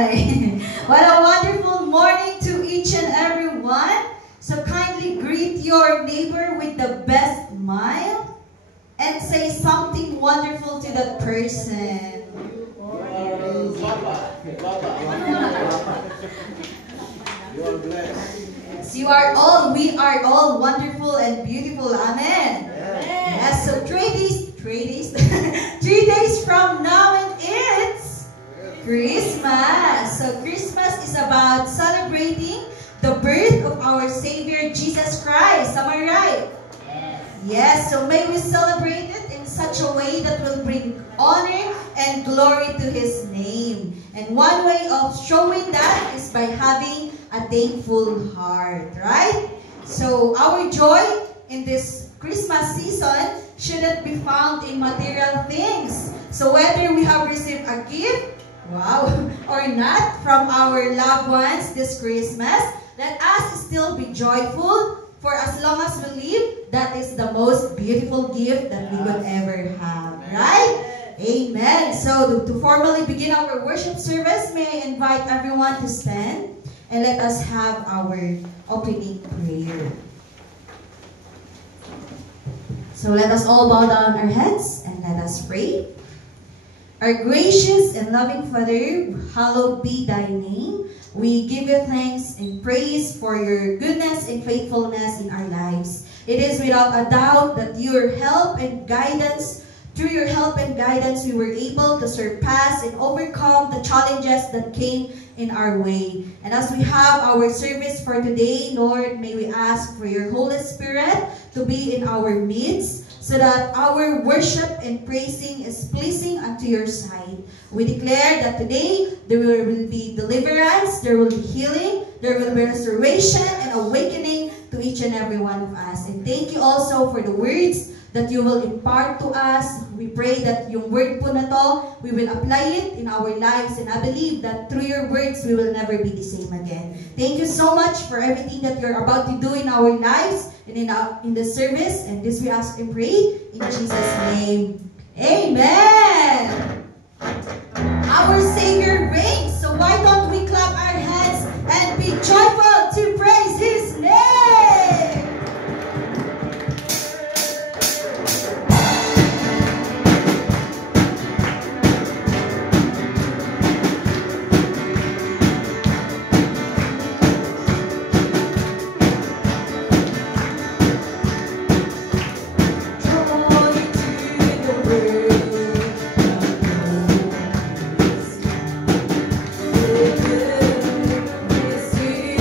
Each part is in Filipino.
What a wonderful morning to each and every one. So kindly greet your neighbor with the best smile and say something wonderful to that person. You are blessed. Yes, we are all wonderful and beautiful. Amen. Yes, so 3 days from now and it's Christmas. So Christmas is about celebrating the birth of our Savior Jesus Christ. Am I right? Yes, so may we celebrate it in such a way that will bring honor and glory to His name. And one way of showing that is by having a thankful heart, right? So our joy in this Christmas season shouldn't be found in material things. So whether we have received a gift, wow, or not from our loved ones this Christmas, let us still be joyful. For as long as we live, that is the most beautiful gift that we could ever have. Right? Amen. So to formally begin our worship service, may I invite everyone to stand and let us have our opening prayer. So let us all bow down our heads and let us pray. Our gracious and loving Father, hallowed be Thy name. We give you thanks and praise for your goodness and faithfulness in our lives. It is without a doubt that your help and guidance, through your help and guidance, we were able to surpass and overcome the challenges that came in our way. And as we have our service for today, Lord, may we ask for your Holy Spirit to be in our midst, so that our worship and praising is pleasing unto your sight. We declare that today there will be deliverance, there will be healing, there will be restoration and awakening to each and every one of us. And thank you also for the words that you will impart to us. We pray that yung word po na to, we will apply it in our lives, and I believe that through your words, we will never be the same again. Thank you so much for everything that you're about to do in our lives and in the service, and this we ask and pray in Jesus' name. Amen! Our Savior reigns, so why don't we clap our hands and be joyful to praise His name? See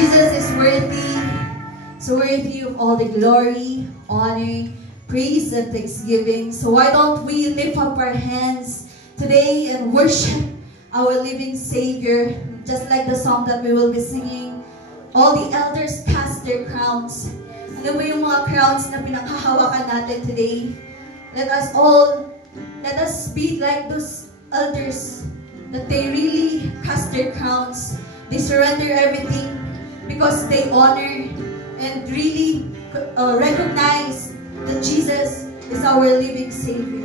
Jesus is worthy, so worthy of all the glory, honor, praise, and thanksgiving. So why don't we lift up our hands today and worship our living Savior, just like the song that we will be singing. All the elders cast their crowns. Ano ba yung mga crowns na pinakahawakan natin today? Let us be like those elders, that they really cast their crowns. They surrender everything because they honor and really recognize that Jesus is our living Savior.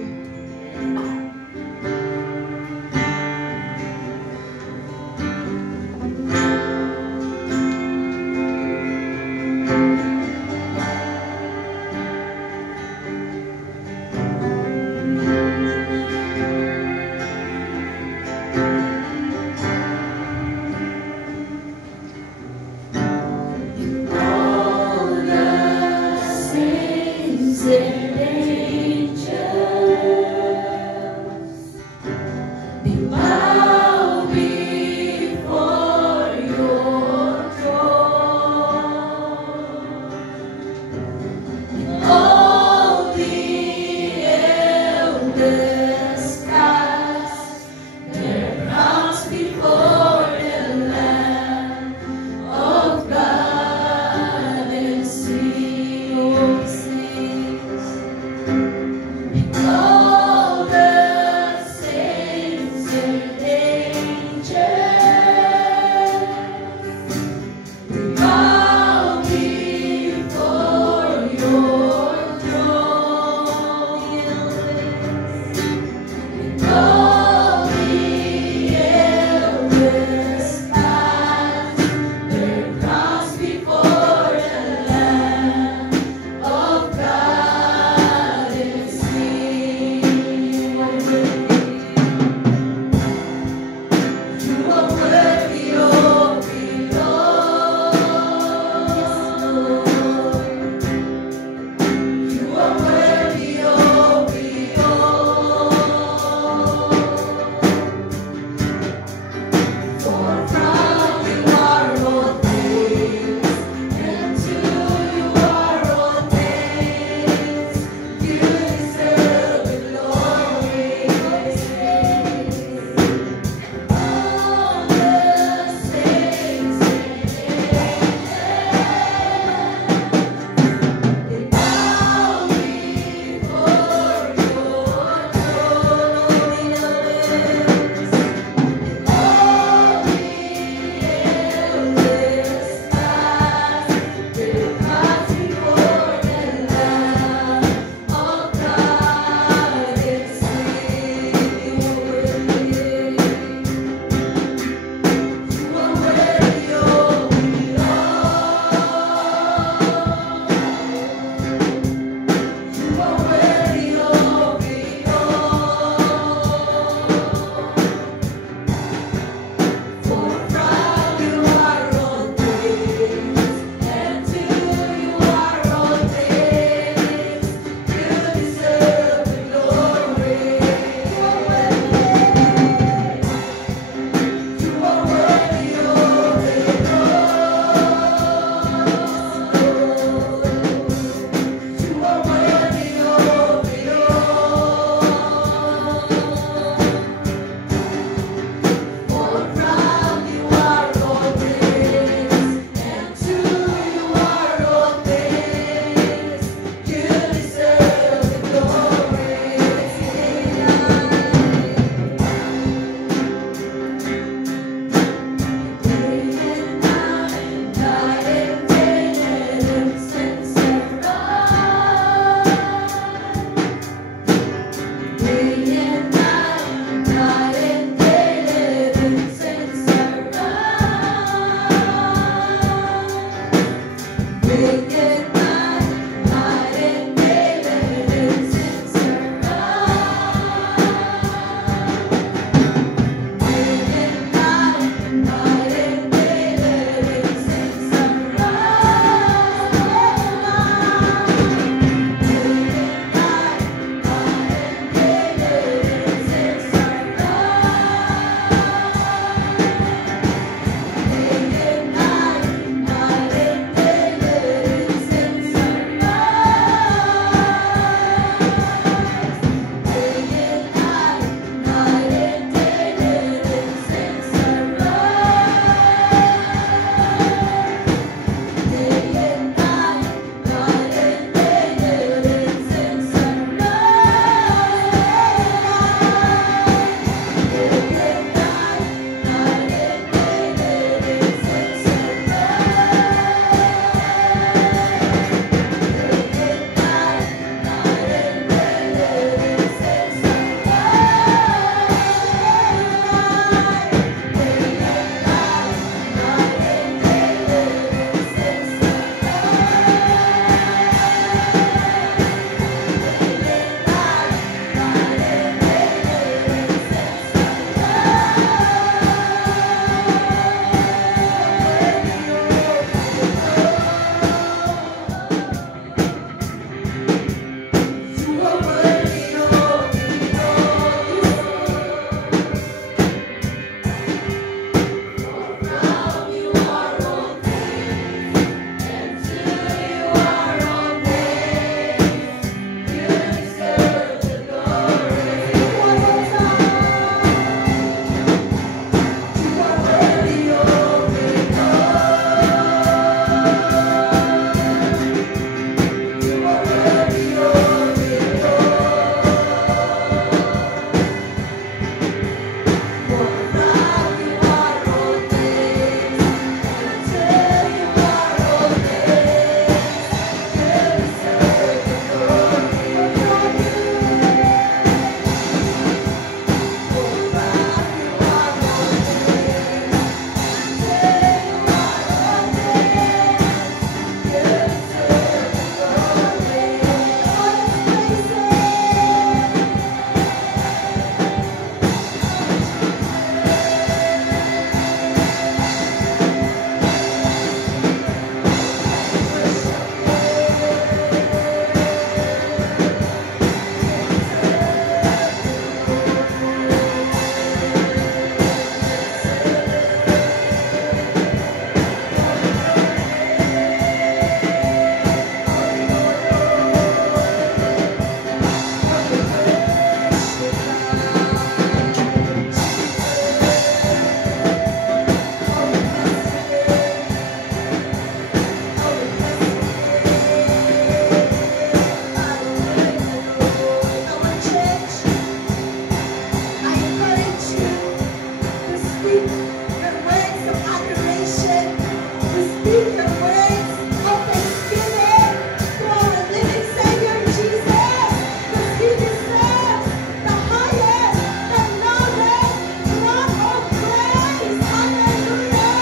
speak your words of thanksgiving to our living Savior Jesus, because He deserves the highest, the loudest rock of praise. Hallelujah!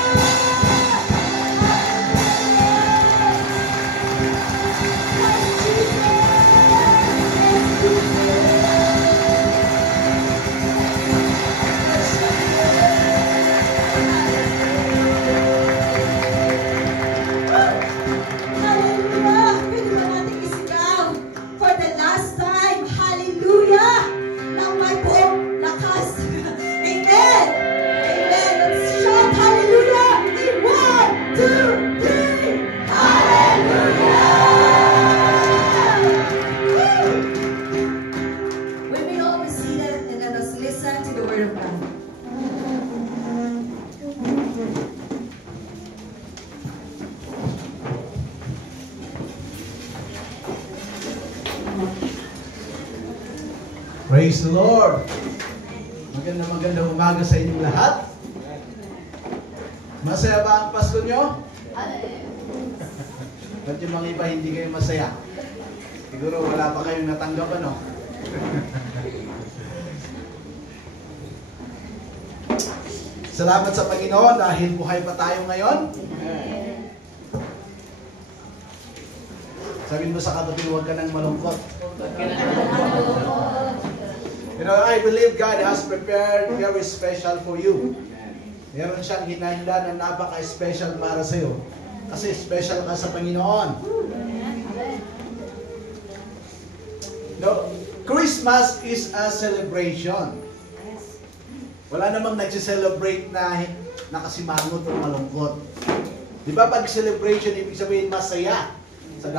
Hallelujah! Pwede ba natin isigaw for the last time? Hallelujah! Nang may buong lakas. Amen! Amen! Let's shout hallelujah! In 1, 2, 3! Hallelujah! Woo! We may all be seated and let us listen to the word of God. Praise the Lord. Magandang umaga sa inyong lahat. Masaya ba ang Pasko nyo? Ba't yung mga iba hindi kayo masaya? Siguro wala pa kayong natanggap, ano? Salamat sa Panginoon dahil buhay pa tayo ngayon. Sabihin mo sa katabi, huwag ka nang malungkot. You know, I believe God has prepared very special for you. Meron siyang hinanda na napaka-special para sa iyo. Kasi special ka sa Panginoon. No, Christmas is a celebration. Wala namang nagsi-celebrate na nakasimangot o malungkot. Di ba pag celebration, ibig sabihin masaya. So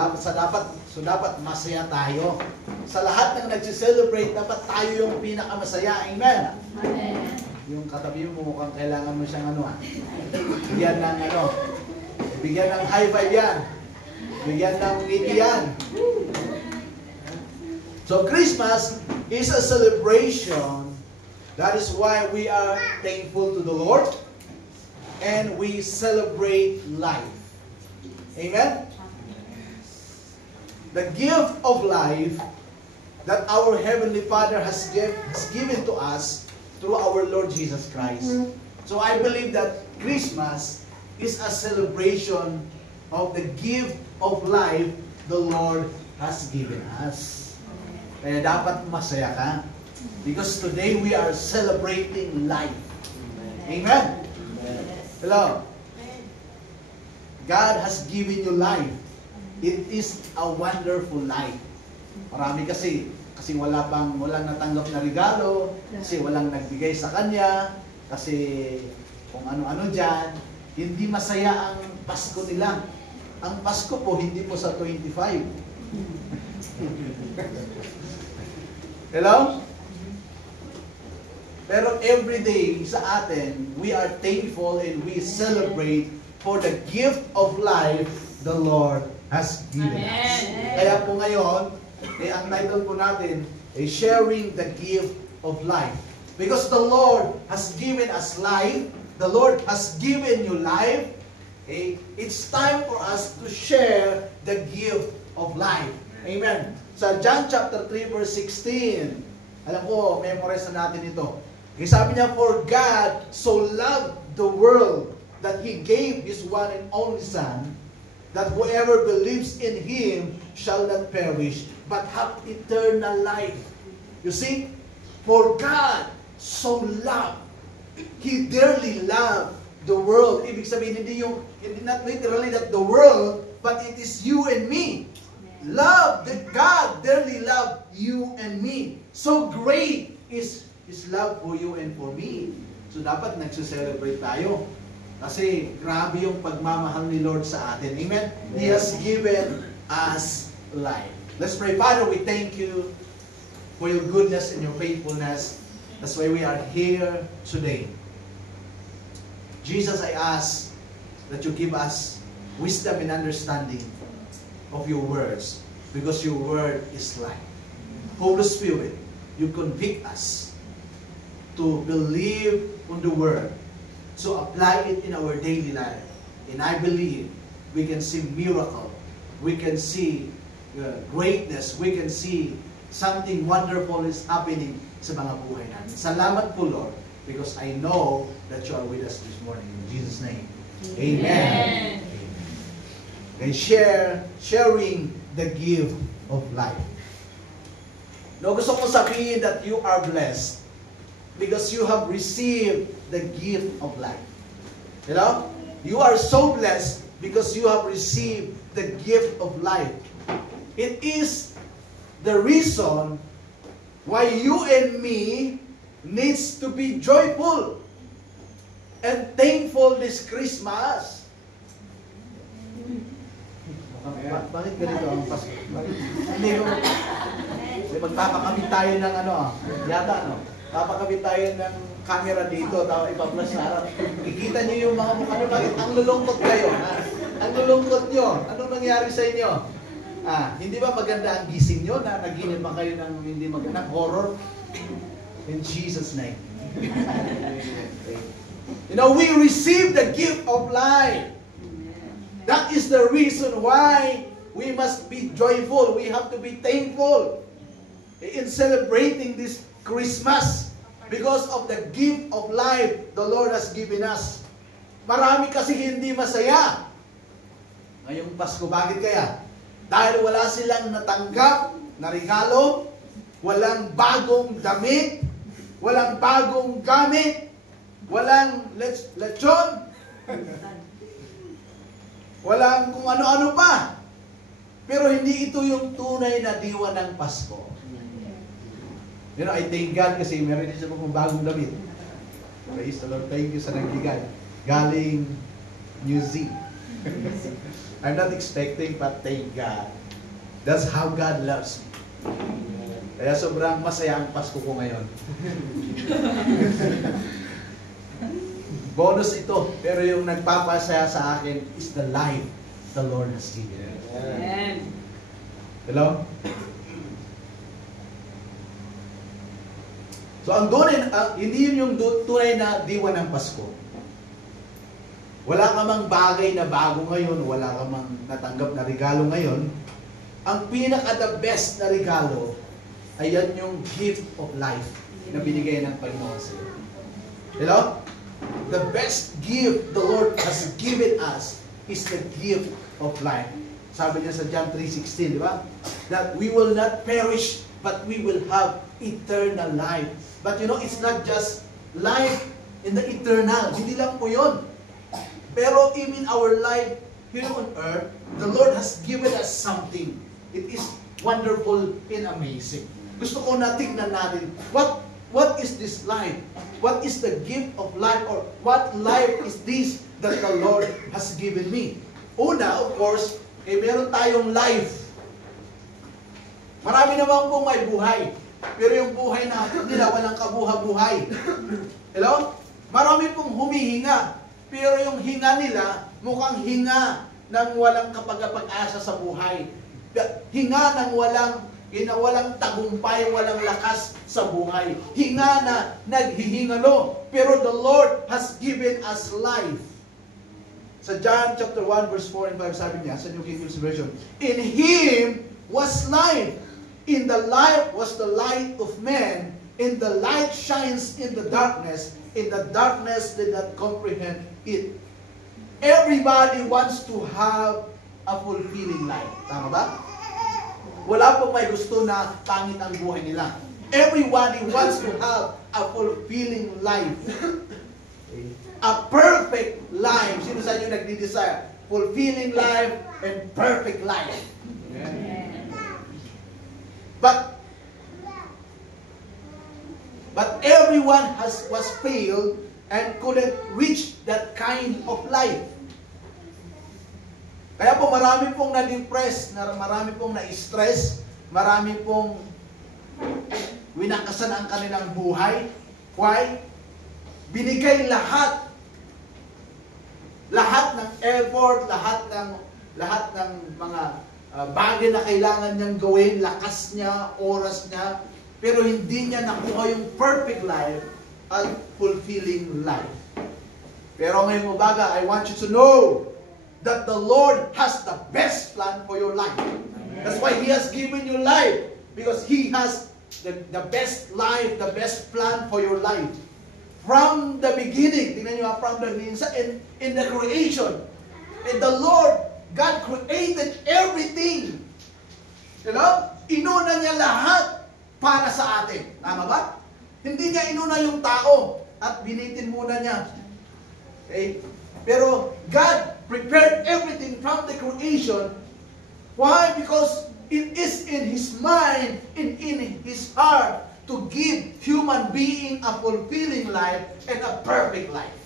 dapat masaya tayo. Sa lahat ng nagsi-celebrate, dapat tayo yung pinakamasaya. Amen? Amen. Yung katabi mo, mukhang kailangan mo siyang bigyan ng high five yan. Bigyan ng ngiti yan. So Christmas is a celebration. That is why we are thankful to the Lord. And we celebrate life. Amen? The gift of life that our Heavenly Father has given to us through our Lord Jesus Christ. So I believe that Christmas is a celebration of the gift of life the Lord has given us. Kaya dapat masaya ka. Because today we are celebrating life. Amen? Hello? God has given you life. It is a wonderful life. Marami kasi walang natanggap na regalo, kasi walang nagbigay sa kanya, kasi kung ano-ano dyan, hindi masaya ang Pasko nila. Ang Pasko po, hindi po sa 25. Hello? Pero every day sa atin, we are thankful and we celebrate for the gift of life the Lord has given us. Kaya po ngayon, ang title po natin ay Sharing the Gift of Life. Because the Lord has given us life, the Lord has given you life, it's time for us to share the gift of life. Amen. Sa John chapter 3 verse 16, alam ko, memorize na natin ito. Sabi niya, for God so loved the world that He gave His one and only Son, that whoever believes in Him shall not perish, but have eternal life. You see, for God so loved, He dearly loved the world. Ibig sabihin, hindi not literally that the world, but it is you and me. Love, that God dearly loved you and me. So great is His love for you and for me. So dapat nagse-celebrate tayo. Kasi grabe yung pagmamahal ni Lord sa atin. Amen? He has given us life. Let's pray. Father, we thank you for your goodness and your faithfulness. That's why we are here today. Jesus, I ask that you give us wisdom and understanding of your words, because your word is life. Holy Spirit, you convict us to believe on the word, to apply it in our daily life, And I believe we can see miracle. We can see greatness. We can see something wonderful is happening sa mga buhay natin. Salamat po, Lord, because I know that you are with us this morning. In Jesus' name, amen. And sharing the gift of life. No, gusto kong sabihin that you are blessed because you have received the gift of life. You know? You are so blessed because you have received the gift of life. It is the reason why you and me needs to be joyful and thankful this Christmas. Bakit ganito ang Pasko? Hindi ko. Magpapakabit tayo ng yata papakabit tayo ng camera dito, ipa-flash na harap. Kikita niyo yung mga mukha nyo, bakit ang lulungkot kayo? Ang lulungkot nyo. Anong nangyari sa inyo? Hindi ba maganda ang gising nyo na naginip pa kayo ng hindi magandang horror? In Jesus' name. You know, we receive the gift of life. That is the reason why we must be joyful. We have to be thankful in celebrating this Christmas because of the gift of life the Lord has given us. Marami kasi hindi masaya ngayong Pasko. Bakit kaya? Dahil wala silang natanggap na regalo, walang bagong damit, walang bagong gamit, walang lechon, walang kung ano-ano pa. Pero hindi ito yung tunay na diwa ng Pasko. You know, I thank God kasi meron din siya pong bagong damit. Praise the Lord. Thank you sa nagbigay. Galing New Zealand. I'm not expecting, but thank God. That's how God loves me. Kaya sobrang masaya ang Pasko ko ngayon. Bonus ito, pero yung nagpapasaya sa akin is the life the Lord has given. Amen. Hello? So ang hindi yun yung tunay na diwa ng Pasko. Wala ka mang bagay na bago ngayon, wala ka mang natanggap na regalo ngayon. Ang pinaka-the best na regalo ay yan yung gift of life na binigay ng Panginoon sa iyo. Hello? The best gift the Lord has given us is the gift of life. Sabi niya sa John 3:16, di ba? That we will not perish, but we will have eternal life. But you know, it's not just life in the eternal. Hindi lang po yun. Pero even our life here on earth, the Lord has given us something. It is wonderful and amazing. Gusto ko na tignan natin, what is this life? What is the gift of life? Or what life is this that the Lord has given me? Una, of course, meron tayong life. Marami naman pong may buhay. Pero yung buhay natin nila, walang kabuha-buhay. Hello? Marami pong humihinga. Pero yung hinga nila, mukhang hinga ng walang kapag-asa sa buhay. Hinga ng walang tagumpay, walang lakas sa buhay. Hinga na naghihingalo. Pero the Lord has given us life. Sa John chapter 1 verse 4 and 5 sabi niya, sa New King James Version, in Him was life. In the life was the light of man. In the light shines in the darkness. In the darkness did not comprehend it. Everybody wants to have a fulfilling life. Tama ba? Wala pong may gusto na pangit ang buhay nila. Everybody wants to have a fulfilling life. A perfect life. Sino sa inyo nagdi-desire? Fulfilling life and perfect life. Yeah. But everyone was failed and couldn't reach that kind of life. Kaya po marami pong na-depress, marami pong na-stress, marami pong winakasan ang kanilang buhay. Why? Binigay lahat ng effort, lahat ng mga bagay na kailangan niyang gawin, lakas niya, oras niya, pero hindi niya nakuha yung perfect life at fulfilling life. Pero ngayong umaga, I want you to know that the Lord has the best plan for your life. That's why He has given you life. Because He has the best life, the best plan for your life. From the beginning, tingnan nyo, from the in the creation. And the Lord, God created everything. You know? Inuna niya lahat para sa atin. Tama ba? Hindi niya inuna yung tao at binitin muna niya. Okay? Pero God prepared everything from the creation. Why? Because it is in His mind, in His heart, to give human being a fulfilling life and a perfect life.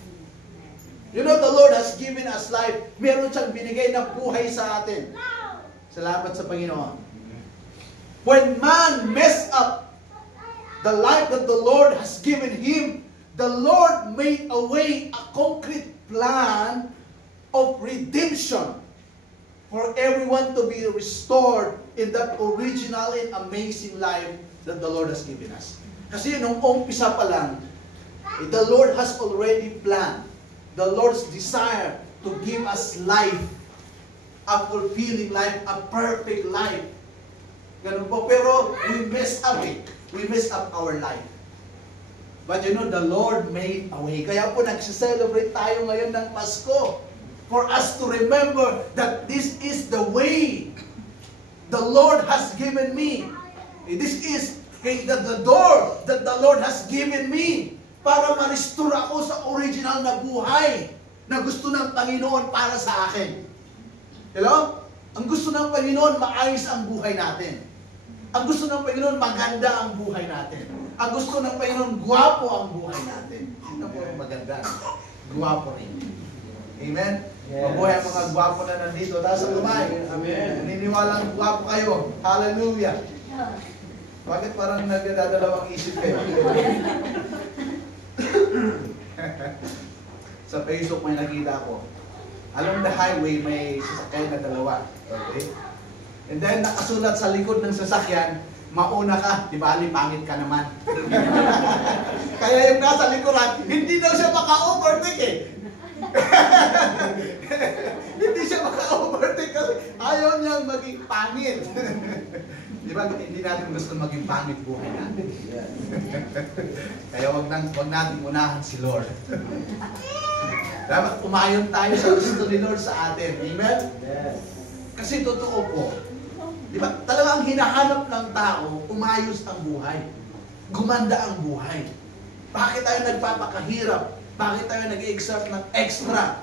You know, the Lord has given us life. Meron siyang binigay na buhay sa atin. Salamat sa Panginoon. When man messed up the life that the Lord has given him, the Lord made a way, a concrete plan of redemption for everyone to be restored in that original and amazing life that the Lord has given us. Kasi nung umpisa pa lang, the Lord has already planned. The Lord's desire to give us life, a fulfilling life, a perfect life. Ganun po. Pero we messed up it. We messed up our life. But you know, the Lord made a way. Kaya po nagse-celebrate tayo ngayon ng Pasko. For us to remember that this is the way the Lord has given me. This is the door that the Lord has given me para ma-restore ako sa original na buhay na gusto ng Panginoon para sa akin. Hello? Ang gusto ng Panginoon, maayos ang buhay natin. Ang gusto ng Panginoon, maganda ang buhay natin. Ang gusto ng Panginoon, guwapo ang buhay natin. Sino po ang maganda? Guwapo rin. Amen? Yes. Mabuhay ang mga guwapo na nandito. Taas ang kamay. Amen. Naniniwalang guwapo kayo. Hallelujah. Bakit parang nagdadalawang isip kayo? Sa Facebook may nakita ko. Along the highway may sasakyan na dalawa. Okay? And then nakasulat sa likod ng sasakyan, mauna ka, di ba, pangit ka naman. Kaya yung nasa likuran, hindi daw siya maka-overtake eh. Hindi siya maka-overtake kasi ayaw niyang maging pangit. Di ba, hindi natin gusto maging pangit buhay natin. Kaya wag natin unahan si Lord. Dapat umayon tayo sa gusto ni Lord sa atin. Amen? Yes. Kasi totoo po. Di ba, talagang hinahanap ng tao, umayos ang buhay. Gumanda ang buhay. Bakit tayo nagpapakahirap? Bakit tayo nag-i-exert ng extra?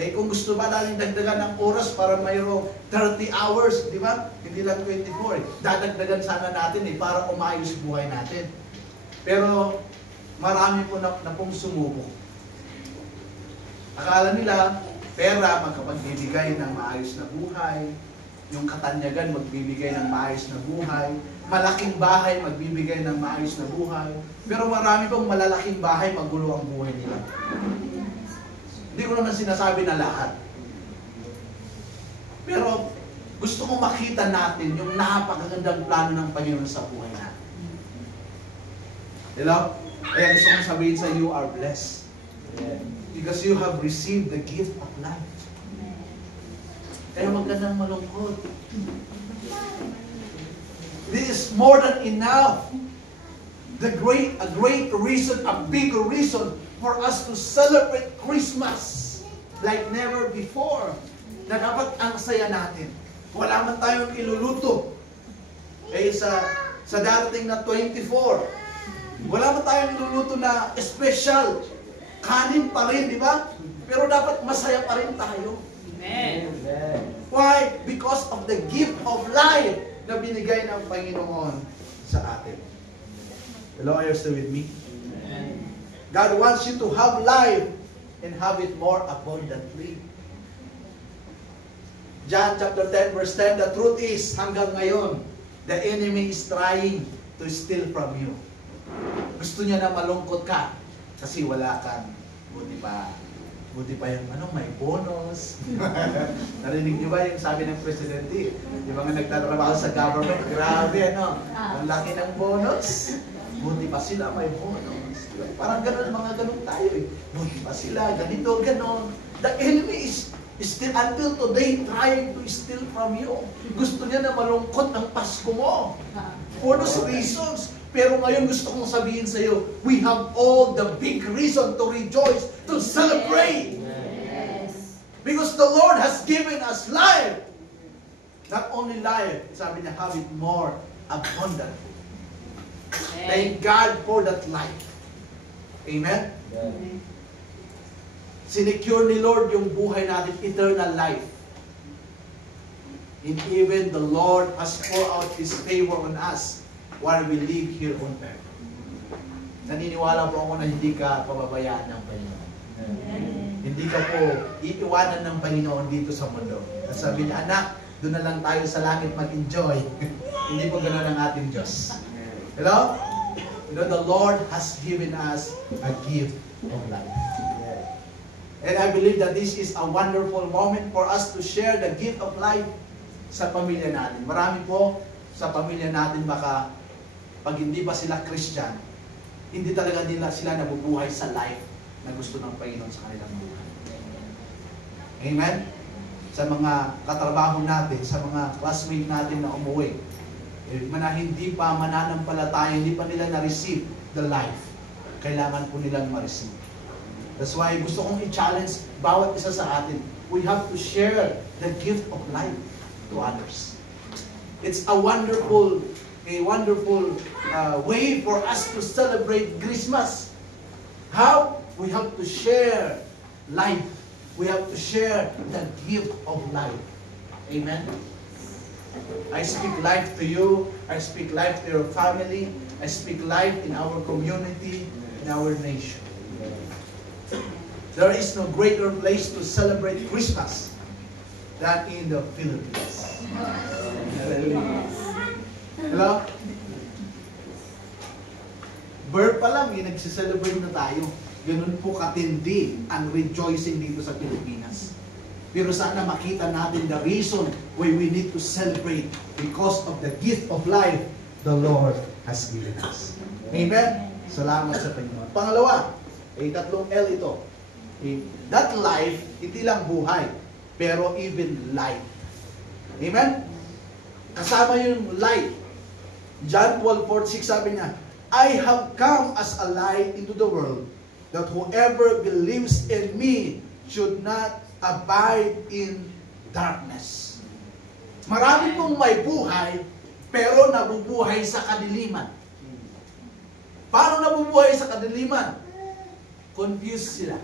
Eh, kung gusto ba natin dagdagan ng oras para mayroong 30 hours, di ba? Hindi lang 24 eh. Dadagdagan sana natin eh, para umayos buhay natin. Pero, marami po na pong sumubok. Akala nila, pera magkapagbibigay ng maayos na buhay, yung katanyagan magbibigay ng maayos na buhay, malaking bahay magbibigay ng maayos na buhay, pero marami pong malalaking bahay, magulo ang buhay nila. Hindi ko naman sinasabi na lahat. Pero gusto kong makita natin yung napakagandang plano ng Panginoon sa buhay natin. Hello? Kaya gusto kong sabihin sa you are blessed. Because you have received the gift of life. Kaya wag ka nang malungkot. This is more than enough. A great reason, a bigger reason for us to celebrate Christmas like never before. Na dapat ang saya natin. Wala man tayong iluluto. Eh sa darating na 24, wala man tayong iluluto na special. Kanin pa rin, di ba? Pero dapat masaya pa rin tayo. Amen. Why? Because of the gift of life na binigay ng Panginoon sa atin. Hello, are you still with me? Amen. God wants you to have life and have it more abundantly. John chapter 10 verse 10, the truth is, hanggang ngayon, the enemy is trying to steal from you. Gusto niya na malungkot ka kasi wala kang, buti pa yung may bonus. Narinig niyo ba yung sabi ng presidente? Yung mga nagtatrabaho sa government, grabe ang laki ng bonus. Buti pa sila may bonus. Parang ganun, mga ganun tayo eh. Buti pa sila, ganito, ganon. The enemy is Still, until today, trying to steal from you. Gusto niya na malungkot ang Pasko mo. For those reasons. Pero ngayon gusto kong sabihin sa iyo, we have all the big reason to rejoice, to celebrate. Yes. Because the Lord has given us life. Not only life, sabi niya, have it more abundant. Thank God for that life. Amen? Sinecure ni Lord yung buhay natin, eternal life. And even the Lord has poured out His favor on us while we live here on earth. Naniniwala po ako na hindi ka pababayaan ng Panginoon. Hindi ka po iiwanan ng Panginoon dito sa mundo. At sabi niya, anak, doon na lang tayo sa langit mag-enjoy. Hindi po ganoon ang ating Diyos. Hello? You know, the Lord has given us a gift of life. And I believe that this is a wonderful moment for us to share the gift of life sa pamilya natin. Marami po sa pamilya natin baka pag hindi pa sila Christian, hindi talaga nila sila nabubuhay sa life na gusto ng Panginoon sa kanilang buhay. Amen? Sa mga katrabaho natin, sa mga classmate natin na umuwi, na hindi pa mananampalataya, hindi pa nila na-receive the life, kailangan po nilang ma-receive. That's why gusto kong i-challenge bawat isa sa atin. We have to share the gift of life to others. It's a wonderful way for us to celebrate Christmas. How? We have to share life. We have to share the gift of life. Amen? I speak life to you. I speak life to your family. I speak life in our community, in our nation. There is no greater place to celebrate Christmas than in the Philippines. Hello? Birth pa lang, nagsiselebrate na tayo. Ganun po katindi ang rejoicing dito sa Pilipinas. Pero sana makita natin the reason why we need to celebrate because of the gift of life the Lord has given us. Amen? Salamat sa Panginoon. Pangalawa, tatlong L ito. That life, hindi lang buhay, pero even light. Amen? Kasama yung light. John 12:46 sabi niya, I have come as a light into the world, that whoever believes in me should not abide in darkness. Marami pong may buhay, pero nabubuhay sa kadiliman. Paano nabubuhay sa kadiliman? Confused sila.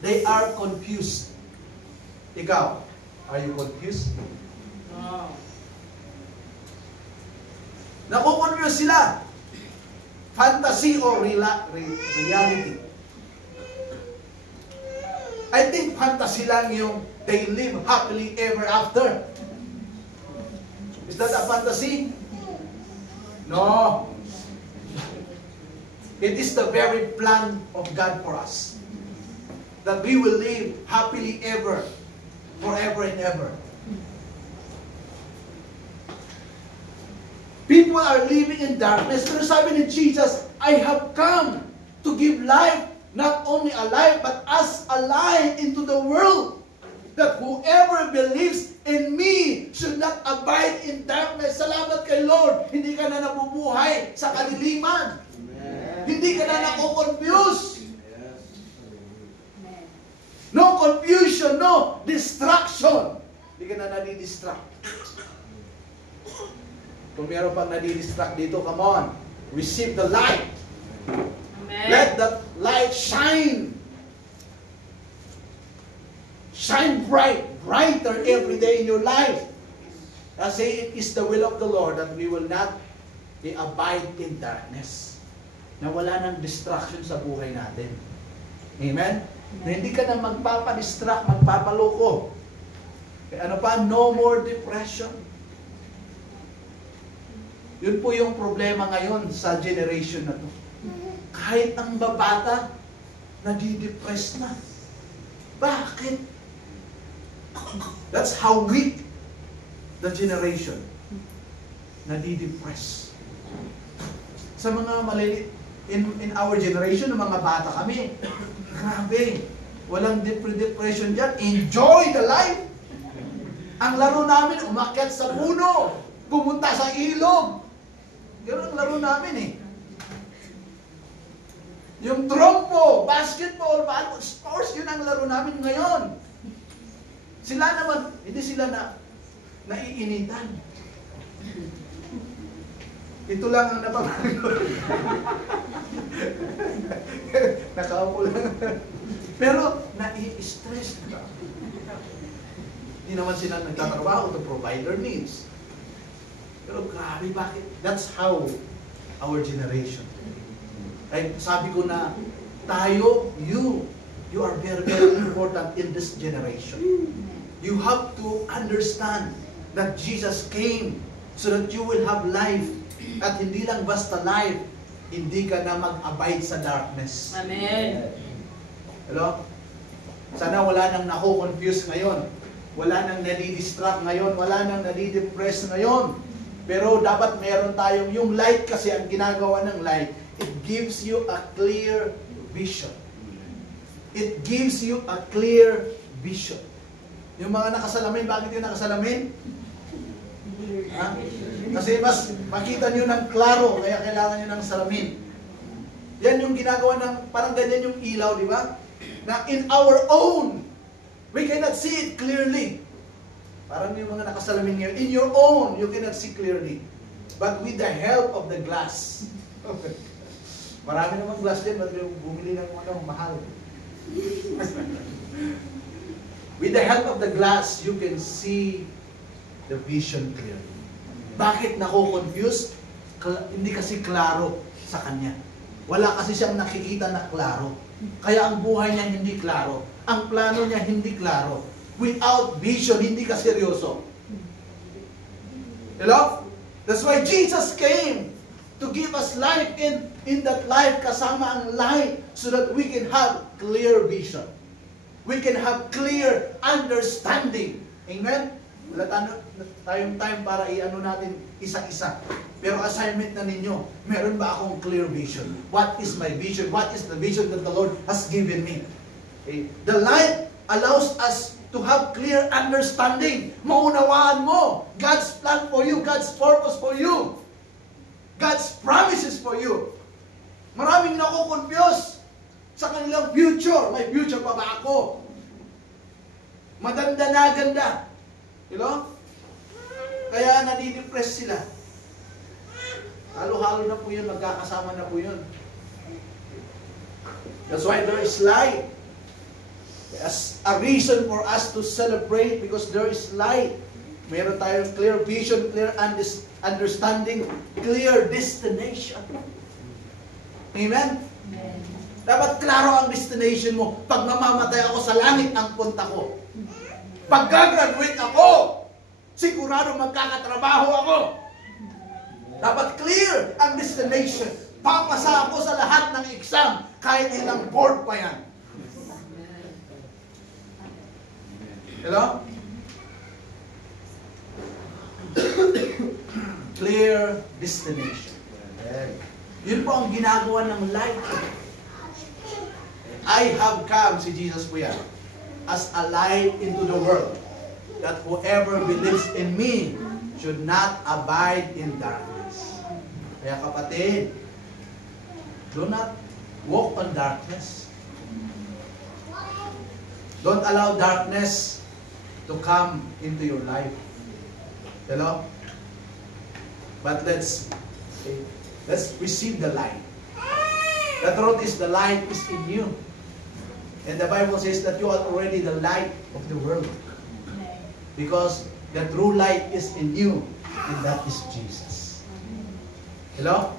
They are confused. Ikaw, are you confused? No. Nakukonfuse sila. Fantasy or reality. I think fantasy lang yung they live happily ever after. Is that a fantasy? No. It is the very plan of God for us. That we will live happily ever, forever and ever. People are living in darkness. Pero sabi ni Jesus, I have come to give life, not only a life, but as a light into the world. That whoever believes in me should not abide in darkness. Salamat kay Lord. Hindi ka na nabubuhay sa kadiliman. Amen. Hindi ka na nako-confuse. No confusion, no distraction. Hindi ka na nadidistract. Kung meron pang nadidistract dito, come on. Receive the light. Amen. Let that light shine. Shine bright, brighter every day in your life. Kasi it is the will of the Lord that we will not abide in darkness. Na wala ng distraction sa buhay natin. Amen? Na hindi ka na magpapadistract, magpapaloko. Ano pa? No more depression. Yun po yung problema ngayon sa generation na to. Kahit ang babata, nadidepress na. Bakit? That's how weak the generation. Nadidepress. Sa mga maliliit, in our generation, ng mga bata kami, grabe. Walang depression dyan. Enjoy the life. Ang laro namin, umakyat sa puno, pumunta sa ilog. Ganun ang laro namin eh. Yung trompo, basketball, volleyball, sports, yun ang laro namin ngayon. Sila naman, hindi sila naiinitan. Ito lang ang napapago. Nakaupo lang. Pero, nai-stress ka. Hindi naman sila nagtatrabaho to provide their needs. Pero grabe, bakit? That's how our generation. Ay, sabi ko na, tayo, you are very, very important in this generation. You have to understand that Jesus came so that you will have life. At hindi lang basta life, hindi ka na mag-abide sa darkness. Amen. Hello? Sana wala nang nako-confuse ngayon. Wala nang nadi-distract ngayon. Wala nang nadi-depress ngayon. Pero dapat meron tayong, yung light kasi ang ginagawa ng light, it gives you a clear vision. It gives you a clear vision. Yung mga nakasalamin, bakit yung nakasalamin? Ha? Kasi mas makita nyo ng klaro, kaya kailangan nyo ng salamin. Yan yung ginagawa ng, parang ganyan yung ilaw, di ba? Na in our own, we cannot see it clearly. Parang yung mga nakasalamin ngayon, in your own, you cannot see clearly. But with the help of the glass. Marami namang glass din, bumili ng mahal. With the help of the glass, you can see the vision clearly. Bakit nako-confuse? Hindi kasi klaro sa kanya. Wala kasi siyang nakikita na klaro. Kaya ang buhay niya hindi klaro. Ang plano niya hindi klaro. Without vision, hindi ka seryoso. Hello? That's why Jesus came to give us life in that life kasama ang light so that we can have clear vision. We can have clear understanding. Amen? Wala tayong time para i-ano natin isa-isa. Pero assignment na ninyo, meron ba akong clear vision? What is my vision? What is the vision that the Lord has given me? Okay. The light allows us to have clear understanding. Maunawaan mo God's plan for you, God's purpose for you, God's promises for you. Maraming nako-confuse sa kanilang future. May future pa ba ako? Maganda na ganda. You know? Kaya nadidepress sila. Halo-halo na po yun, magkakasama na po yun. That's why there is light. As a reason for us to celebrate because there is light. Meron tayong clear vision, clear understanding, clear destination. Amen? Amen. Dapat klaro ang destination mo. Pag mamamatay ako sa langit ang punta ko. Pag gagraduate ako, sigurado magkakatrabaho ako. Dapat clear ang destination. Papasa ako sa lahat ng exam, kahit ilang board pa yan. Hello? Clear destination. Yun po ang ginagawa ng light. I have come, si Jesus po yan, as a light into the world, that whoever believes in me should not abide in darkness. Kaya kapatid, do not walk on darkness. Don't allow darkness to come into your life. Hello? But let's receive the light. The truth is the light is in you. And the Bible says that you are already the light of the world. Because the true light is in you, and that is Jesus. Hello?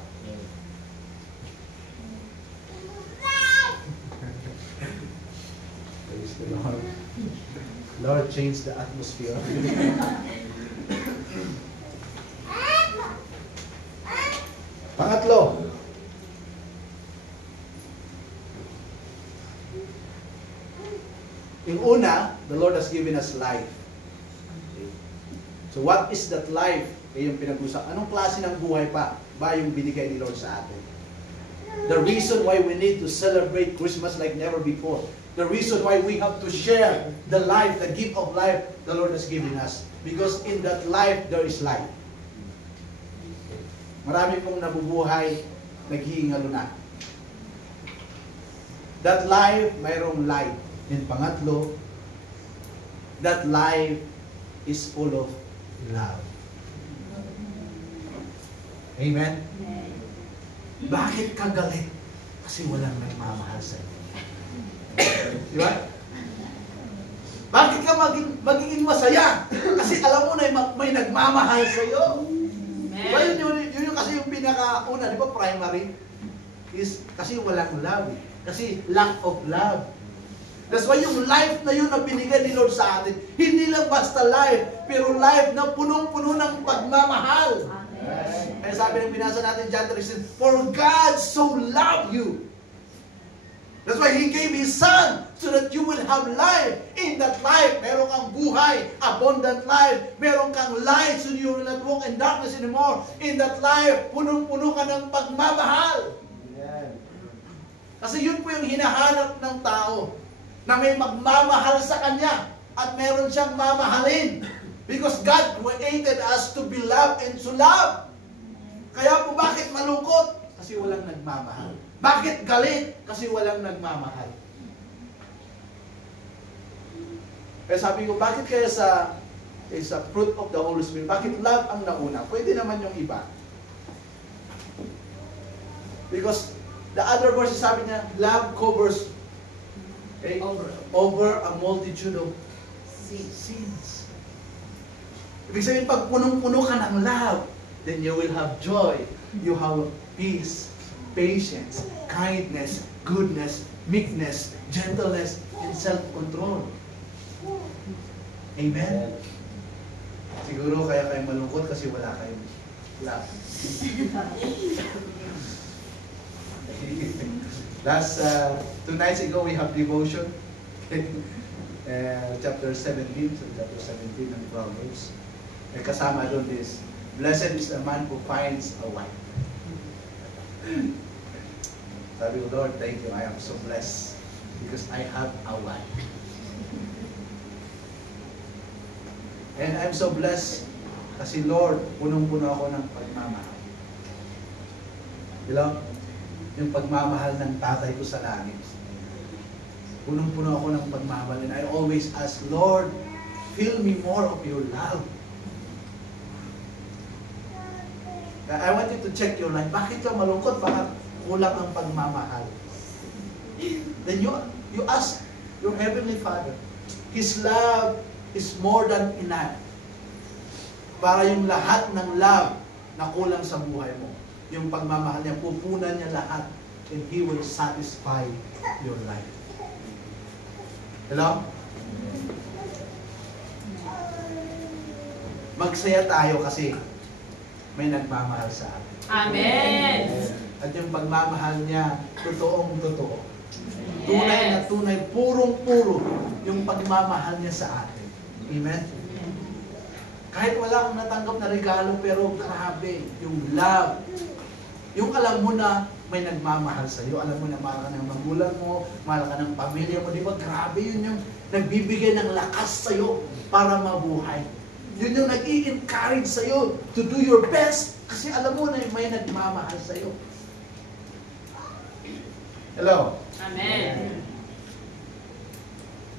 Praise the Lord. Lord, change the atmosphere. Pangatlo, yung una, the Lord has given us life. Okay. So what is that life? Yung pinag-usap. Anong klase ng buhay pa ba yung binigay ni Lord sa atin? The reason why we need to celebrate Christmas like never before The reason why we have to share the life, the gift of life the Lord has given us. Because in that life, there is life. Marami pong nabubuhay, naghihingalo na. That life, mayroong light. And pangatlo, that life is full of love. Amen? Bakit ka galit? Kasi walang nagmamahal sa'yo. Di ba? Bakit ka magiging masaya? Kasi alam mo na may nagmamahal sa'yo. Diba yun kasi yung pinakauna, di ba primary? Is kasi walang love. Kasi lack of love. That's why yung life na yun na binigay ni Lord sa atin, hindi lang basta life, pero life na punong-puno ng pagmamahal. Kaya sabi ng binasa natin, John 3:16, for God so loved you. That's why He gave His Son so that you will have life. In that life, meron kang buhay, abundant life. Meron kang light so you will not walk in darkness anymore. In that life, punong-puno ka ng pagmamahal. Kasi yun po yung hinahanap ng tao, na may magmamahal sa Kanya at meron siyang mamahalin. Because God created us to be loved and to love. Kaya po bakit malungkot? Kasi walang nagmamahal. Bakit galit? Kasi walang nagmamahal. Kaya sabi ko, bakit kaya sa fruit of the Holy Spirit, bakit love ang nauna? Pwede naman yung iba. Because the other verse, sabi niya, love covers over a multitude of sins. Ibig sabihin, pag punong-puno ka ng love, then you will have joy, you have peace, patience, kindness, goodness, meekness, gentleness, and self-control. Amen? Siguro kaya kayo malungkot kasi wala kayong love. Last 2 nights ago, we have devotion. Chapter 17, so chapter 17 ng Proverbs. May kasama doon is, blessed is the man who finds a wife. Sabi ko, Lord, thank you. I am so blessed because I have a wife. And I'm so blessed kasi, Lord, punong-puno ako ng pagmamahal. You know? Yung pagmamahal ng tatay ko sa langit. Punong-puno ako ng pagmamahal. And I always ask, Lord, fill me more of your love. I want you to check your life. Bakit ka malungkot? Baka kulang ang pagmamahal. Then you ask your Heavenly Father. His love is more than enough. Para yung lahat ng love na kulang sa buhay mo, yung pagmamahal niya, pupunan niya lahat, and He will satisfy your life. Hello? Magsaya tayo kasi may nagmamahal sa atin. Amen! At yung pagmamahal niya, totoong-totoo. Tunay na tunay, purong-puro yung pagmamahal niya sa atin. Amen? Kahit wala akong natanggap na regalo, pero grabe, yung love. Yung alam mo na may nagmamahal sa iyo, alam mo na mahal ka ng magulang mo, mahal ka ng pamilya mo, di ba? Grabe yun yung nagbibigay ng lakas sa iyo para mabuhay. Yun yung nag-i-encourage sa iyo to do your best kasi alam mo na may nagmamahal sa iyo. Hello? Amen.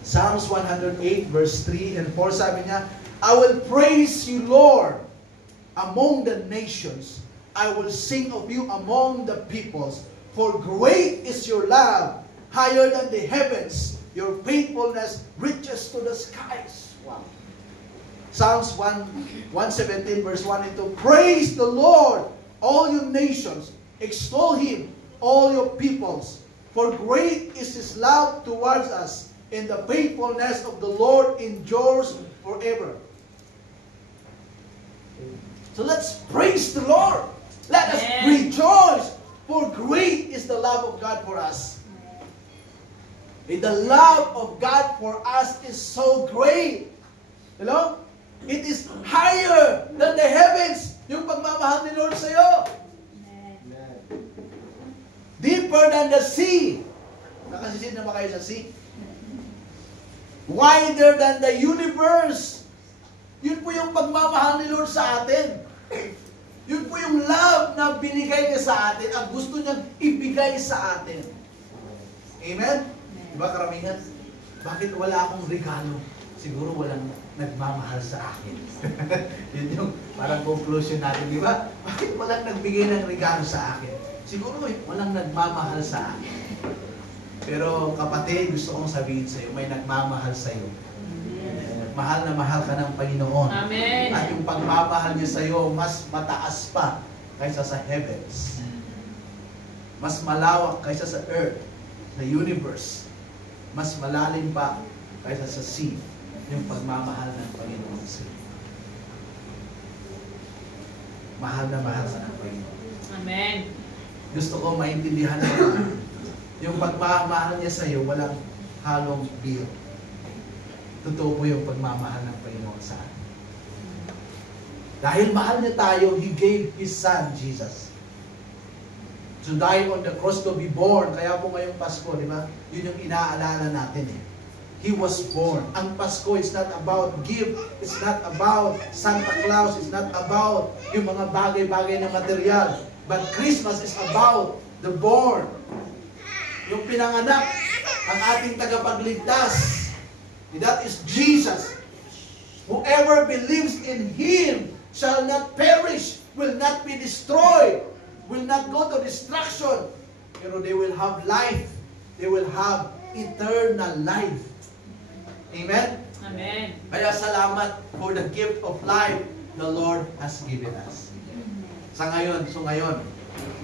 Psalms 108 verse 3 and 4 sabi niya, I will praise you, Lord, among the nations. I will sing of you among the peoples. For great is your love, higher than the heavens. Your faithfulness reaches to the skies. Wow. Psalms 117 verse 1 and 2. Praise the Lord, all you nations. Extol Him, all your peoples. For great is His love towards us, and the faithfulness of the Lord endures forever. So let's praise the Lord. Let us rejoice, for great is the love of God for us. And the love of God for us is so great. You know? It is higher than the heavens. Yung pagmamahal ni Lord sa iyo. Deeper than the sea. Nakasisid na ba kayo sa sea? wider than the universe. Yun po yung pagmamahal ni Lord sa atin. Yun po yung love na binigay niya sa atin at gusto niyang ibigay sa atin. Amen? Diba karamihan? Bakit wala akong regalo? Siguro walang nagmamahal sa akin. Yun yung parang conclusion natin, di ba? Bakit walang nagbigay ng regalo sa akin? Siguro walang nagmamahal sa akin. Pero kapatid, gusto kong sabihin sa iyo, may nagmamahal sa iyo. Mahal na mahal ka ng Panginoon. Amen. At yung pagmamahal niya sa iyo, mas mataas pa kaysa sa heavens. Mas malawak kaysa sa earth, sa universe. Mas malalim pa kaysa sa sea, yung pagmamahal ng Panginoon sa iyo. Mahal na mahal ka ng Panginoon. Amen. Gusto ko maintindihan mo, yung pagmamahal niya sa iyo, walang halong bill. Totoo po yung pagmamahal ng Panginoon sa atin. Dahil mahal niya tayo, He gave His Son, Jesus. To die on the cross, to be born. Kaya po ngayong Pasko, di ba? Yun yung inaalala natin eh. He was born. Ang Pasko is not about gift. It's not about Santa Claus. It's not about yung mga bagay-bagay na material. But Christmas is about the born. Yung pinanganak, ang ating tagapagligtas. That is Jesus. Whoever believes in Him shall not perish, will not be destroyed, will not go to destruction. Pero they will have life. They will have eternal life. Amen? Amen. Kaya salamat for the gift of life the Lord has given us. So ngayon,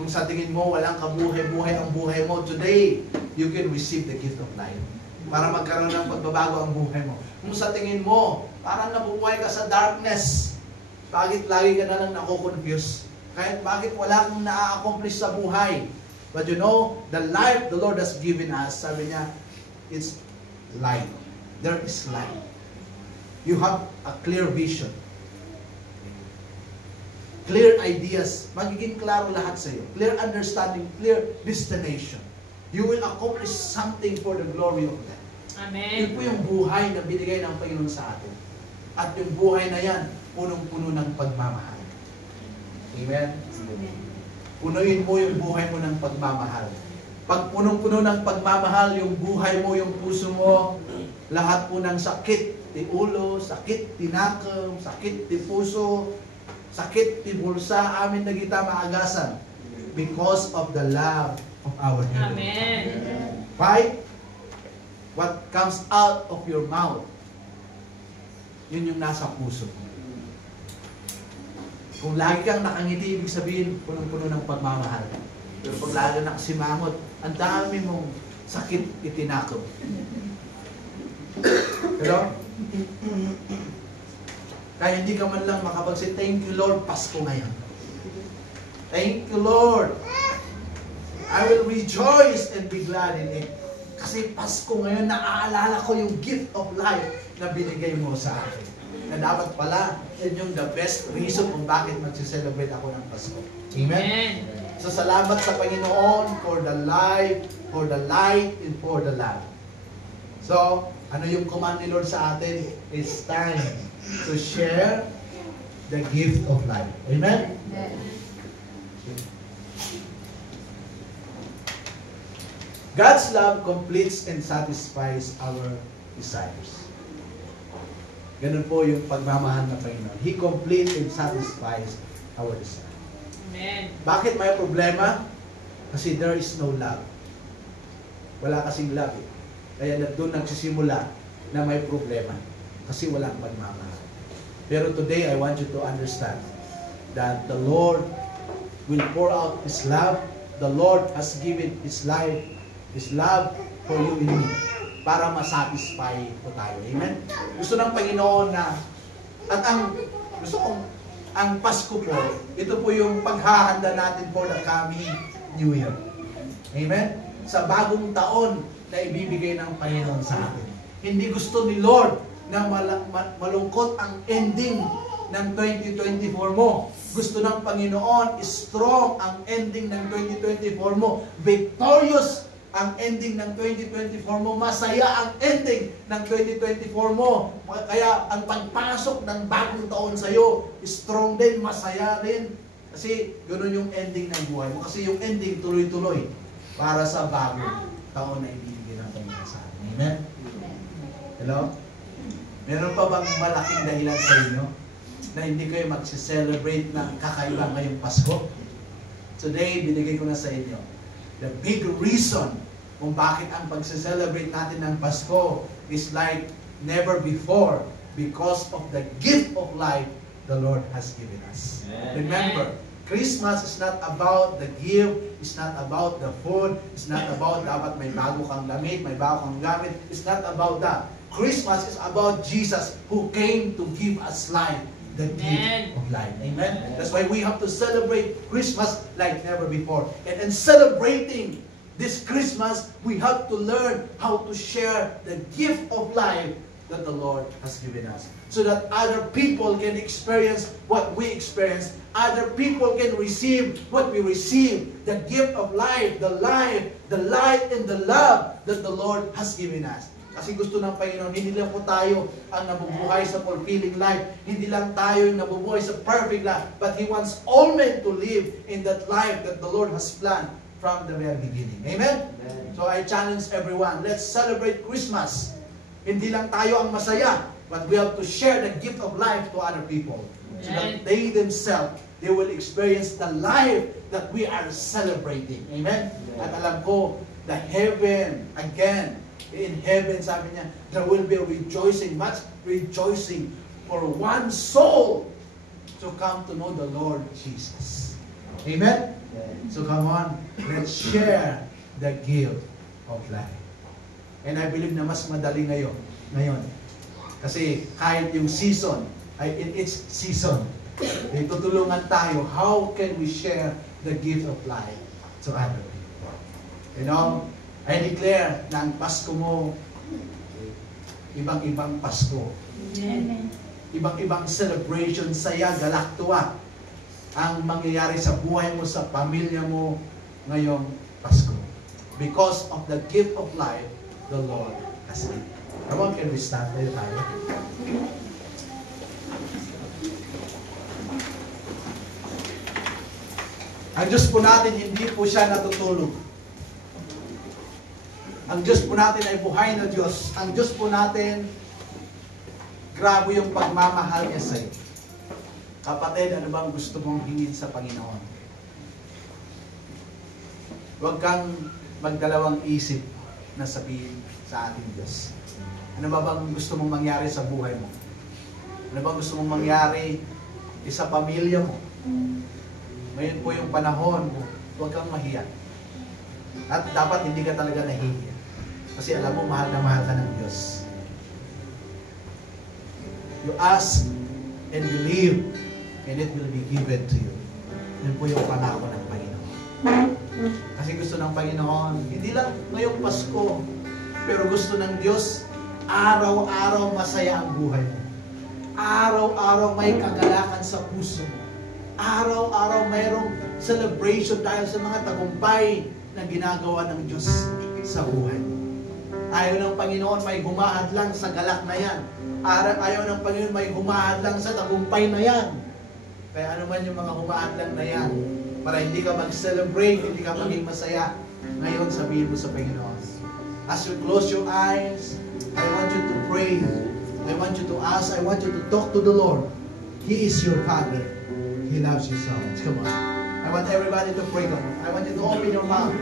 kung sa tingin mo walang kabuhay-buhay ang buhay mo, today, you can receive the gift of life. Para magkaroon ng pagbabago ang buhay mo. Kung sa tingin mo, parang nabubuhay ka sa darkness, bakit lagi ka na lang nako-confuse? Kahit bakit wala kang na-accomplish sa buhay? But you know, the life the Lord has given us, sabi niya, it's light. There is light. You have a clear vision. Clear ideas. Magiging klaro lahat sa iyo. Clear understanding, clear destination. You will accomplish something for the glory of God. Amen. Yun po yung buhay na binigay ng Panginoon sa atin. At yung buhay na yan, punong-puno ng pagmamahal. Amen? Punuin mo yung buhay mo ng pagmamahal. Pag punong-puno ng pagmamahal, yung buhay mo, yung puso mo, lahat po ng sakit, ti ulo, sakit, tinakam, sakit, ti puso, sakit, ti bulsa, amin na kita maagasan. Because of the love of our Heavenly Father. Amen. Why? What comes out of your mouth, yun yung nasa puso. Kung lagi kang nakangiti, ibig sabihin, punong-puno ng pagmamahal. Pero pag lagi nakasimangot, ang dami mong sakit itinakot. Pero, kaya hindi ka man lang makapagsin, thank you Lord, Pasko ngayon. Thank you Lord. I will rejoice and be glad in it. Kasi Pasko ngayon, naaalala ko yung gift of life na binigay mo sa akin. Na dapat pala, yun yung the best reason kung bakit mag-celebrate ako ng Pasko. Amen? Amen. So salamat sa Panginoon for the life, for the light, and for the love. So, ano yung command ni Lord sa atin? It's time to share the gift of life. Amen? God's love completes and satisfies our desires. Ganun po yung pagmamahal ng Panginoon. He completes and satisfies our desires. Amen. Bakit may problema? Kasi there is no love. Wala kasing love eh. Kaya doon nagsisimula na may problema. Kasi walang pagmamahal. Pero today, I want you to understand that the Lord will pour out His love. The Lord has given His life, His love for you and me para masatisfy po tayo. Amen? Gusto ng Panginoon na gusto kong ang Pasko po, ito po yung paghahanda natin for the coming New Year. Amen? Sa bagong taon na ibibigay ng Panginoon sa atin. Hindi gusto ni Lord na malungkot ang ending ng 2024 mo. Gusto ng Panginoon, strong ang ending ng 2024 mo. Victorious ang ending ng 2024 mo. Masaya ang ending ng 2024 mo. Kaya ang pagpasok ng bagong taon sa'yo, strong din, masaya din. Kasi ganoon yung ending ng buhay mo. Kasi yung ending tuloy-tuloy para sa bagong taon na ibibigay ng Panginoon sa atin. Amen? Hello? Meron pa bang malaking dahilan sa inyo na hindi kayo mag-celebrate ng kakaiba ngayong Pasko? Today, binigay ko na sa inyo the big reason kung bakit ang pag-celebrate natin ng Pasko is like never before because of the gift of life the Lord has given us. Remember, Christmas is not about the gift, it's not about the food, it's not about dapat may bago kang damit, may bago kang gamit. It's not about that. Christmas is about Jesus who came to give us life, the gift of life. Amen? That's why we have to celebrate Christmas like never before. And in celebrating this Christmas, we have to learn how to share the gift of life that the Lord has given us. So that other people can experience what we experience. Other people can receive what we receive. The gift of life, the light, and the love that the Lord has given us. Kasi gusto ng Panginoon, hindi lang po tayo ang nabubuhay sa fulfilling life. Hindi lang tayo yung nabubuhay sa perfect life. But He wants all men to live in that life that the Lord has planned from the very beginning. Amen? So I challenge everyone, let's celebrate Christmas. Hindi lang tayo ang masaya, but we have to share the gift of life to other people. So that they themselves, they will experience the life that we are celebrating. Amen? At alam ko, the heaven, again, in heaven, sabi niya, there will be rejoicing, much rejoicing for one soul to come to know the Lord Jesus. Amen? So come on, let's share the gift of life. And I believe na mas madali ngayon. Kasi kahit yung season, in each season, tutulungan tayo, how can we share the gift of life to other people? You know, I declare na ang Pasko mo, ibang-ibang Pasko. Amen. Ibang-ibang celebration, saya, galak, tuwa ang mangyayari sa buhay mo, sa pamilya mo ngayong Pasko. Because of the gift of life the Lord has given. Come on, can we stand there tayo? Ang Diyos po natin, hindi po siya natutulog. Ang Diyos po natin ay buhay na Diyos. Ang Diyos po natin, grabe yung pagmamahal niya sa iyo. Kapatid, ano bang gusto mong hingin sa Panginoon? Huwag kang magdalawang isip na sabihin sa ating Diyos. Ano ba bang gusto mong mangyari sa buhay mo? Ano bang gusto mong mangyari sa pamilya mo? Ngayon po yung panahon, huwag kang mahiya. At dapat hindi ka talaga nahihiya. Kasi alam mo, mahal na mahal ka ng Diyos. You ask and believe, and it will be given to you. Yan po yung pangako ng Panginoon. Kasi gusto ng Panginoon, hindi lang ngayong Pasko, pero gusto ng Diyos, araw-araw masaya ang buhay mo. Araw-araw may kagalakan sa puso mo. Araw-araw mayroong celebration dahil sa mga tagumpay na ginagawa ng Diyos sa buhay mo. Ayaw ng Panginoon may humahad lang sa galak na yan. Ayaw ng Panginoon may humahad lang sa tagumpay na yan. Kaya ano man yung mga humahad lang na yan, para hindi ka mag-celebrate, hindi ka maging masaya, ngayon sabihin mo sa Panginoon. As you close your eyes, I want you to pray. I want you to ask. I want you to talk to the Lord. He is your Father. He loves you so much. Come on. I want everybody to pray. Come on. I want you to open your mouth.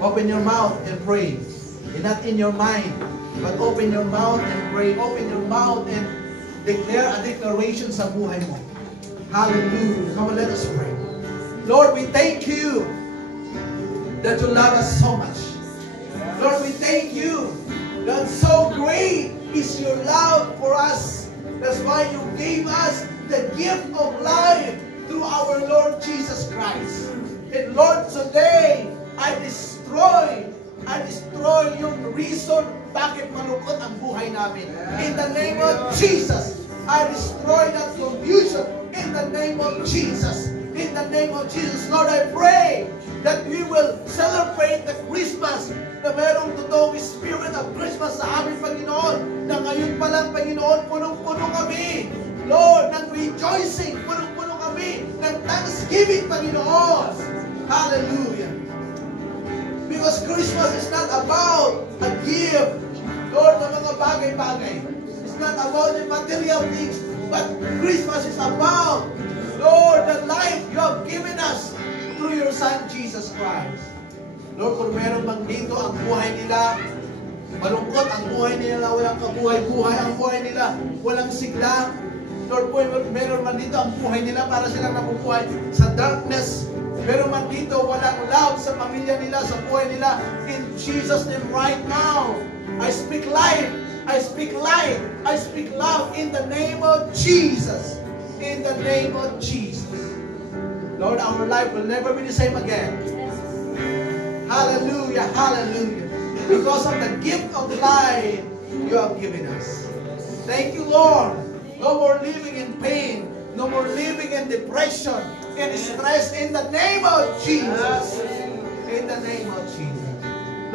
Open your mouth and pray. And not in your mind, but open your mouth and pray. Open your mouth and declare a declaration sa buhay mo. Hallelujah. Come on, let us pray. Lord, we thank you that you love us so much. Lord, we thank you that so great is your love for us. That's why you gave us the gift of life through our Lord Jesus Christ. And Lord, today, I destroy yung reason bakit malungkot ang buhay namin. In the name of Jesus, I destroy that confusion. In the name of Jesus, In the name of Jesus, Lord, I pray that we will celebrate the Christmas na mayroong totoong spirit of Christmas sa aming Panginoon, na ngayon pa lang, Panginoon, punong-puno kami, Lord, ng rejoicing, punong-puno kami ng thanksgiving, Panginoon. Hallelujah. Because Christmas is not about a gift, Lord, ng mga bagay-bagay. It's not about the material things, but Christmas is about, Lord, the life you have given us through your Son, Jesus Christ. Lord, kung meron bang dito ang buhay nila, malungkot ang buhay nila, walang kabuhay-buhay ang buhay nila, walang sigla. Lord, meron man dito ang buhay nila para silang nabubuhay sa darkness. Meron man dito walang love sa pamilya nila, sa buhay nila. In Jesus' name right now, I speak life. I speak life. I speak love in the name of Jesus. In the name of Jesus. Lord, our life will never be the same again. Hallelujah, hallelujah. Because of the gift of life you have given us. Thank you, Lord. No more living in pain. No more living in depression and stress in the name of Jesus. In the name of Jesus.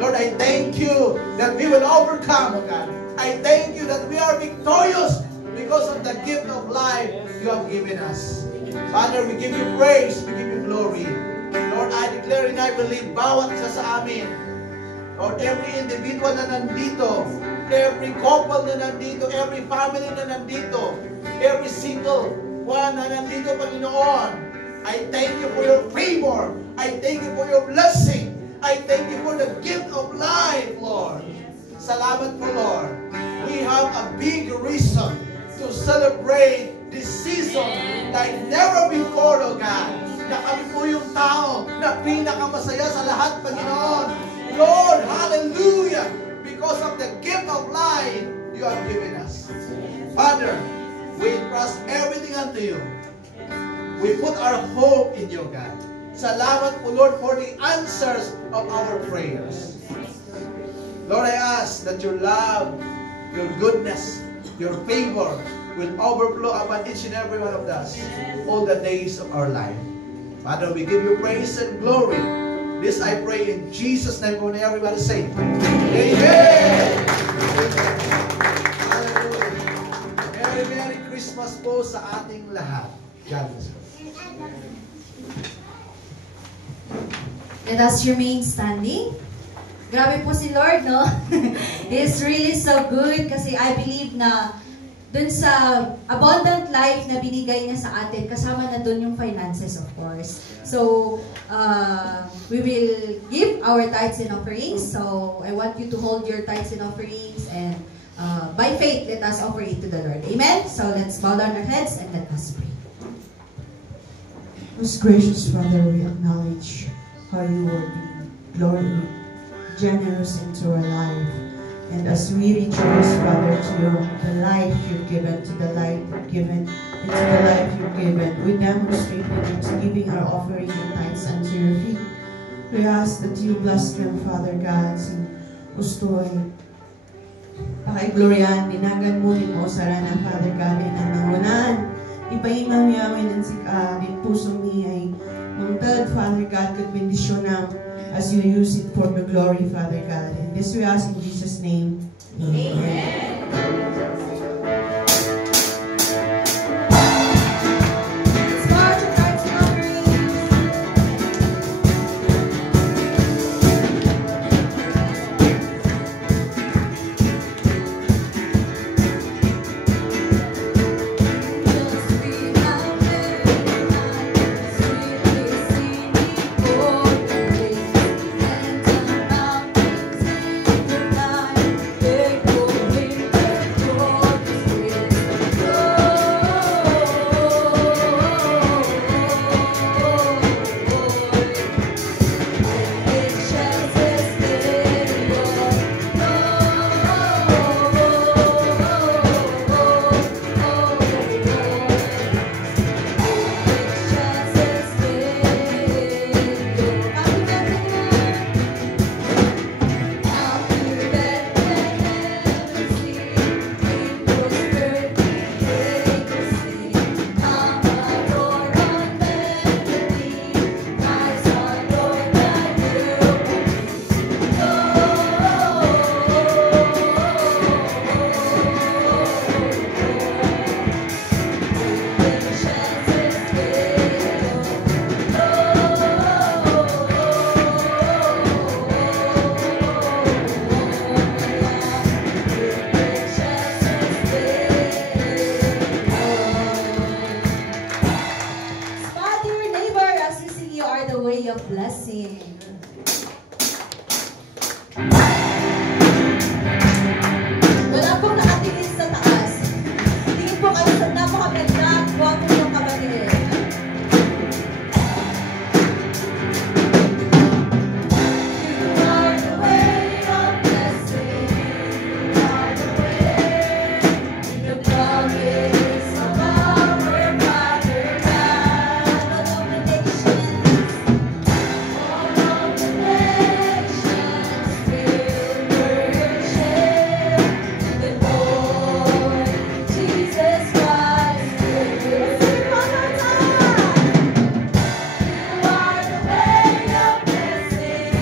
Lord, I thank you that we will overcome, God. I thank you that we are victorious because of the gift of life you have given us. Father, we give you praise. We give you glory. Lord, I declare and I believe bawat isa sa amin, Lord, every individual na nandito, every couple na nandito, every family na nandito, every single one na nandito, Panginoon, I thank you for your favor. I thank you for your blessing. I thank you for the gift of life, Lord. Salamat po, Lord. We have a big reason to celebrate this season like never before, oh God. Na kami po yung tao na pinakamasaya sa lahat, Panginoon. Lord, hallelujah! Because of the gift of life you have given us. Father, we trust everything unto you. We put our hope in you, God. Salamat po, Lord, for the answers of our prayers. Lord, I ask that your love, your goodness, your favor will overflow upon each and every one of us all the days of our life. Father, we give you praise and glory. This I pray in Jesus' name. When everybody say, Amen! Hallelujah! Merry Christmas po sa ating lahat. God bless you. Let us remain standing. Grabe po si Lord, no? He's really so good kasi I believe na dun sa abundant life na binigay niya sa atin, kasama na dun yung finances, of course. So, we will give our tithes and offerings. So, I want you to hold your tithes and offerings and by faith, let us offer it to the Lord. Amen? So, let's bow down our heads and let us pray. Most gracious Father, we acknowledge how you will be glory, generous into our life. And as we rejoice, Father, to the life you've given, to the life you've given, and to the life you've given, we demonstrate the thanksgiving our offering and tithes unto your feet. We ask that you bless them, Father God, si Ustoy. Pakaigloryan, dinagan mo ni mo sa rana, Father God, and nanangunan. Ipaimam yamin ang di pusong niya ay mangtad, Father God, kag bendisyon na as you use it for the glory, Father God. And this we ask in Jesus' name. Amen. Thank you. of blessing. Wala pong nakatingin sa taas. Tingin po kayo sa napakaganda. Huwag po yung kapatid. You are the way of blessing. You are the way. The promise of our Father God. All of the nations. All of the nations will worship the Lord Jesus Christ. We'll sing one more time. You are the way of blessing.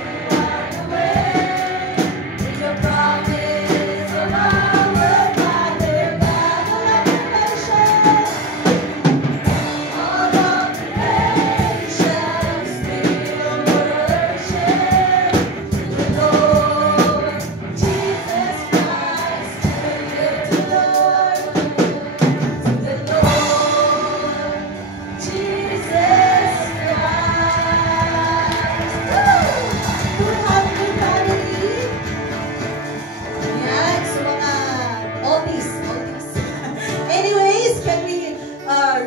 You are the way. The promise of our Father God. All of the nations will worship the Lord Jesus Christ. To the Lord Jesus Christ. Woo! Good afternoon, family. Yan, sa mga oldies. Anyways, can we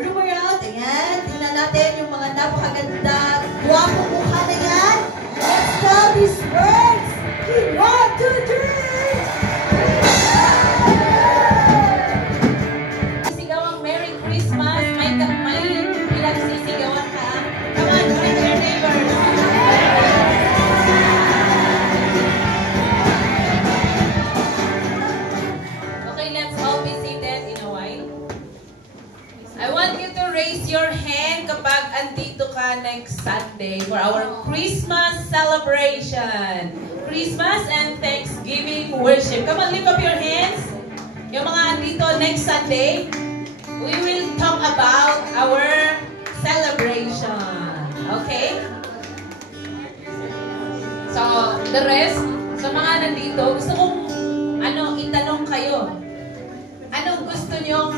room around? Ayan, tingnan natin yung mga napakaganda, guwapo mukha na yan. Let's tell these words. 1, 2, 3. Sisigaw ang Merry Christmas. May pinagsisigawan ka. Come on, greet your neighbors. Okay, let's all be seated in a while. I want you to raise your hand kapag andito ka next Sunday for our Christmas celebration. Christmas and Thanksgiving worship. Come on, lift up your hands. Yung mga andito next Sunday, we will talk about our celebration. Okay? So, the rest, sa mga nandito, gusto kong itanong kayo. Anong gusto nyong